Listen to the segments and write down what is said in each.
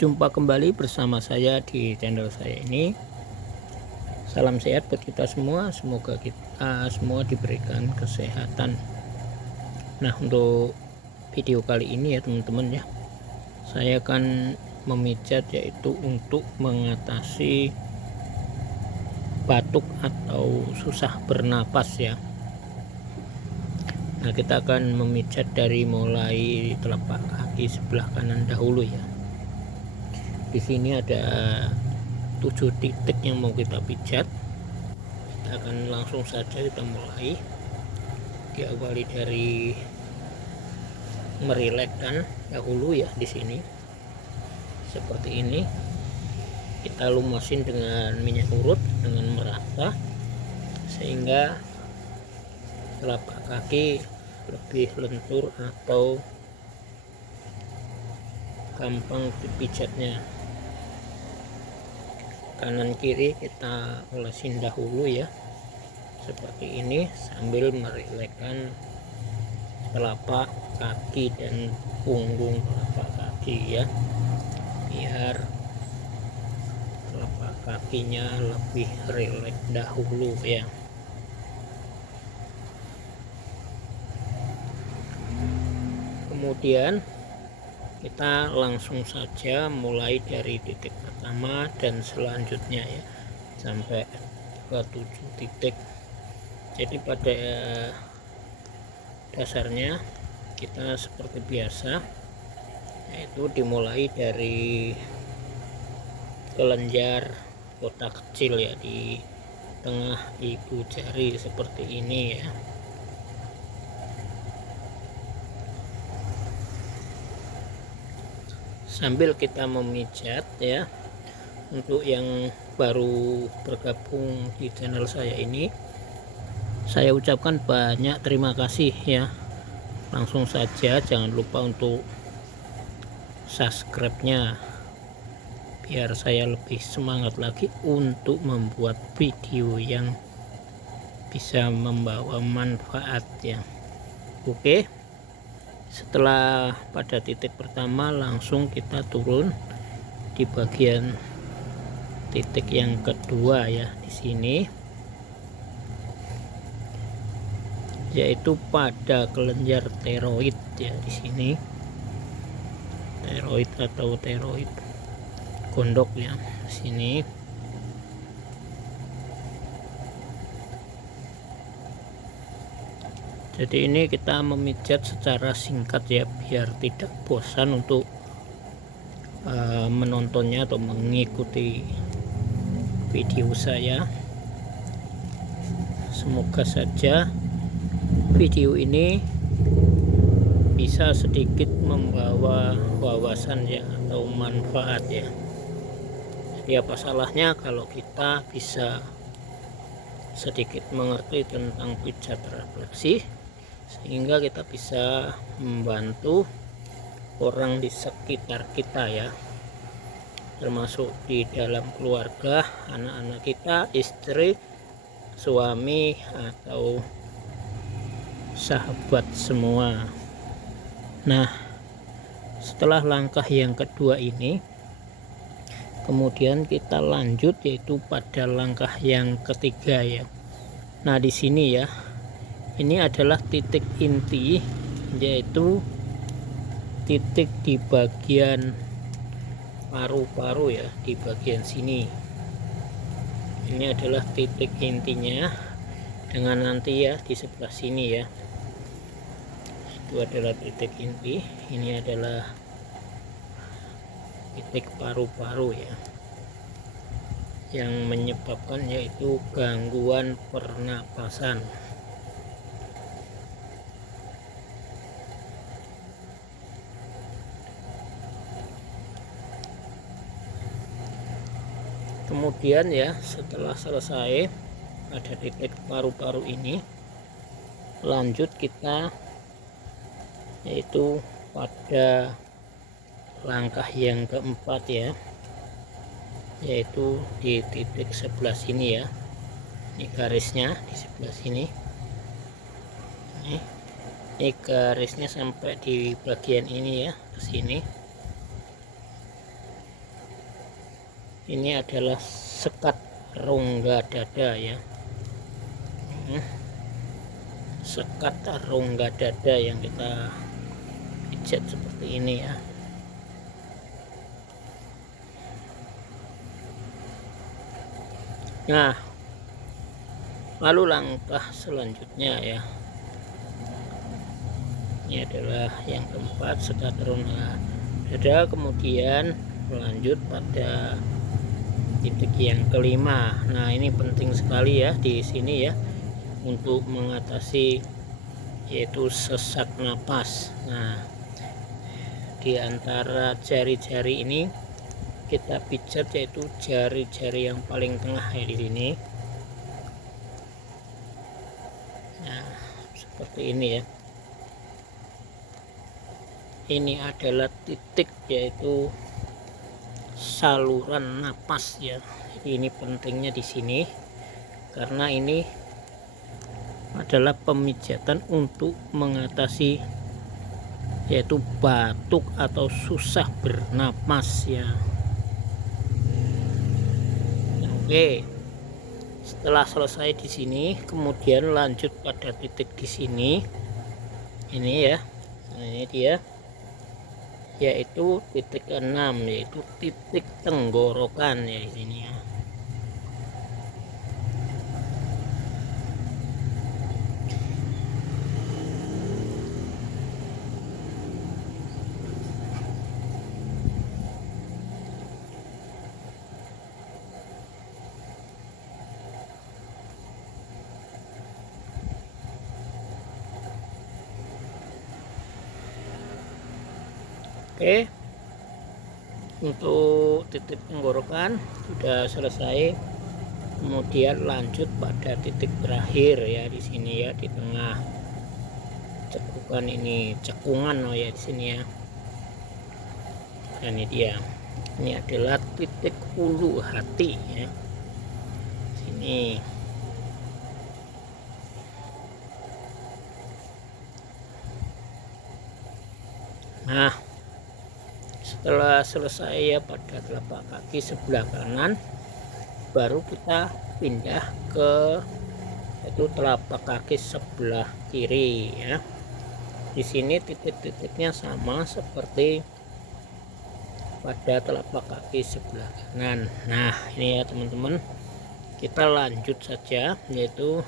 Jumpa kembali bersama saya di channel saya ini. Salam sehat buat kita semua, semoga kita semua diberikan kesehatan. Nah, untuk video kali ini ya teman-teman ya, saya akan memijat yaitu untuk mengatasi batuk atau susah bernapas ya. Nah, kita akan memijat dari mulai telapak kaki sebelah kanan dahulu ya. Di sini ada 7 titik yang mau kita pijat. Kita akan langsung saja kita mulai. Diawali dari merilekkan dahulu ya di sini. Seperti ini. Kita lumasin dengan minyak urut dengan merata sehingga telapak kaki lebih lentur atau gampang dipijatnya. Kanan kiri kita olesin dahulu ya, seperti ini sambil merilekkan telapak kaki dan punggung telapak kaki ya, biar telapak kakinya lebih rileks dahulu ya. Kemudian kita langsung saja mulai dari titik pertama dan selanjutnya ya sampai ke 7 titik. Jadi pada dasarnya kita seperti biasa, yaitu dimulai dari kelenjar kotak kecil ya di tengah ibu jari seperti ini ya. Sambil kita memijat ya. Untuk yang baru bergabung di channel saya ini, saya ucapkan banyak terima kasih ya. Langsung saja jangan lupa untuk subscribe-nya biar saya lebih semangat lagi untuk membuat video yang bisa membawa manfaat ya. Oke. Setelah pada titik pertama langsung kita turun di bagian titik yang kedua ya di sini, yaitu pada kelenjar teroid ya di sini. Teroid atau teroid gondok ya di sini. Jadi ini kita memijat secara singkat ya biar tidak bosan untuk menontonnya atau mengikuti video saya. Semoga saja video ini bisa sedikit membawa wawasan ya atau manfaat ya. Jadi apa salahnya kalau kita bisa sedikit mengerti tentang pijat refleksi, sehingga kita bisa membantu orang di sekitar kita ya, termasuk di dalam keluarga, anak-anak kita, istri, suami, atau sahabat semua. Nah, setelah langkah yang kedua ini, kemudian kita lanjut yaitu pada langkah yang ketiga ya. Nah, di sini ya, ini adalah titik inti, yaitu titik di bagian paru-paru ya, di bagian sini. Ini adalah titik intinya, dengan nanti ya di sebelah sini ya. Itu adalah titik inti, ini adalah titik paru-paru ya, yang menyebabkan yaitu gangguan pernapasan. Kemudian ya setelah selesai pada titik paru-paru ini, lanjut kita yaitu pada langkah yang keempat ya, yaitu di titik sebelah sini ya. Ini garisnya di sebelah sini, ini garisnya sampai di bagian ini ya, ke sini. ini adalah sekat rongga dada ya. Sekat rongga dada yang kita pijat seperti ini ya. Nah, lalu langkah selanjutnya ya, ini adalah yang keempat, sekat rongga dada. Kemudian lanjut pada titik yang kelima. Nah, ini penting sekali ya di sini ya, untuk mengatasi yaitu sesak napas. Nah, di antara jari-jari ini kita pijat yaitu jari-jari yang paling tengah ya di sini. Nah, seperti ini ya. Ini adalah titik yaitu saluran napas ya. Jadi ini pentingnya di sini karena ini adalah pemijatan untuk mengatasi yaitu batuk atau susah bernapas ya. Oke, setelah selesai di sini, kemudian lanjut pada titik di sini. Ini ya, nah, ini dia, yaitu titik 6, yaitu titik tenggorokan ya di sini ya. Oke, untuk titik tenggorokan sudah selesai. Kemudian lanjut pada titik terakhir ya di sini ya, di tengah cekukan ini, cekungan oh ya di sini ya. Dan ini dia. Ini adalah titik ulu hati ya. Sini. Nah, setelah selesai ya pada telapak kaki sebelah kanan, baru kita pindah ke itu telapak kaki sebelah kiri ya. Di sini titik-titiknya sama seperti pada telapak kaki sebelah kanan. Nah, ini ya teman-teman, kita lanjut saja, yaitu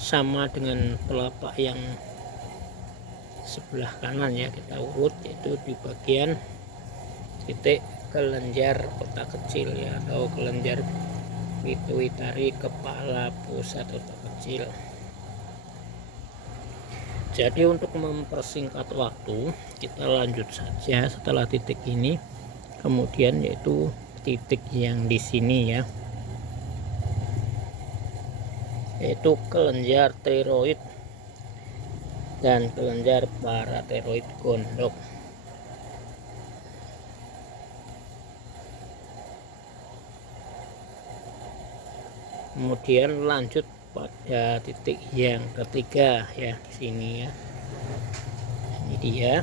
sama dengan telapak yang sebelah kanan ya, kita urut yaitu di bagian titik kelenjar otak kecil ya, atau kelenjar pituitari kepala pusat otak kecil. Jadi untuk mempersingkat waktu, kita lanjut saja setelah titik ini, kemudian yaitu titik yang di sini ya, yaitu kelenjar tiroid dan kelenjar paratiroid gondok. Kemudian lanjut pada titik yang ketiga ya di sini ya. Ini dia.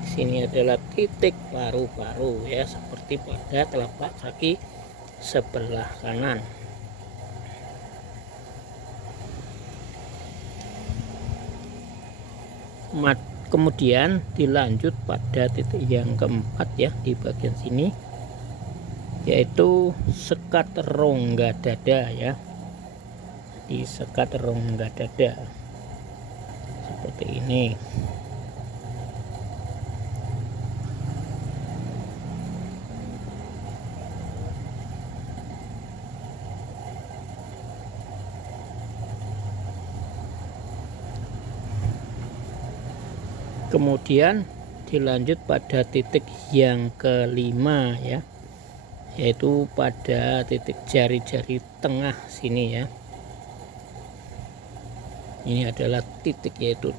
Di sini adalah titik paru-paru ya, seperti pada telapak kaki sebelah kanan. Kemudian dilanjut pada titik yang keempat ya, di bagian sini, yaitu sekat rongga dada ya. Di sekat rongga dada seperti ini. Kemudian dilanjut pada titik yang kelima ya, yaitu pada titik jari-jari tengah sini ya. Ini adalah titik yaitu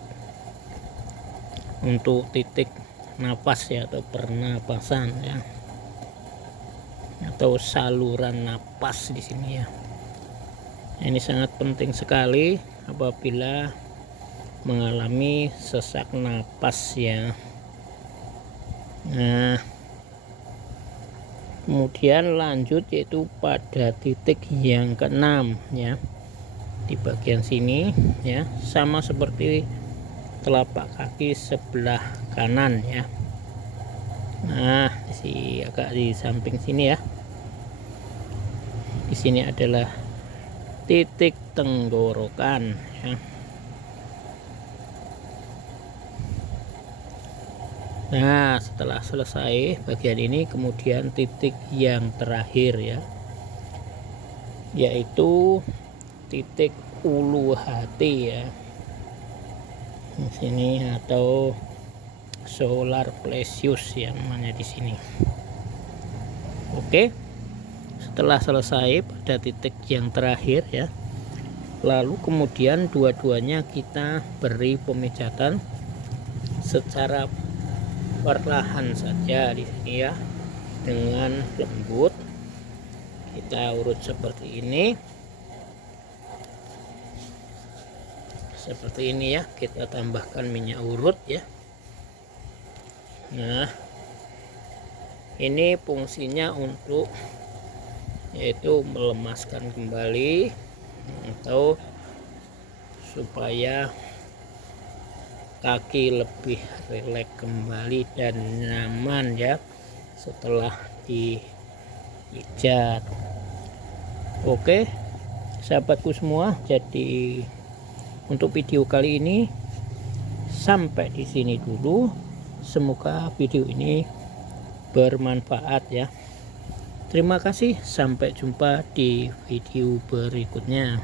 untuk titik napas ya, atau pernapasan ya, atau saluran napas di sini ya. Ini sangat penting sekali apabila mengalami sesak napas ya. Nah, Kemudian lanjut yaitu pada titik yang keenam ya, di bagian sini ya, sama seperti telapak kaki sebelah kanan ya. Nah, agak di samping sini ya. Di sini adalah titik tenggorokan ya. Nah, setelah selesai bagian ini, kemudian titik yang terakhir ya, yaitu titik ulu hati ya. Di sini atau solar plexus ya namanya di sini. Oke. Setelah selesai pada titik yang terakhir ya, lalu kemudian dua-duanya kita beri pemijatan secara perlahan saja di sini ya, dengan lembut. Kita urut seperti ini. Seperti ini ya, kita tambahkan minyak urut ya. Nah, ini fungsinya untuk yaitu melemaskan kembali atau supaya kaki lebih rileks kembali dan nyaman ya setelah dipijat. Oke sahabatku semua, jadi untuk video kali ini sampai di sini dulu. Semoga video ini bermanfaat ya. Terima kasih, sampai jumpa di video berikutnya.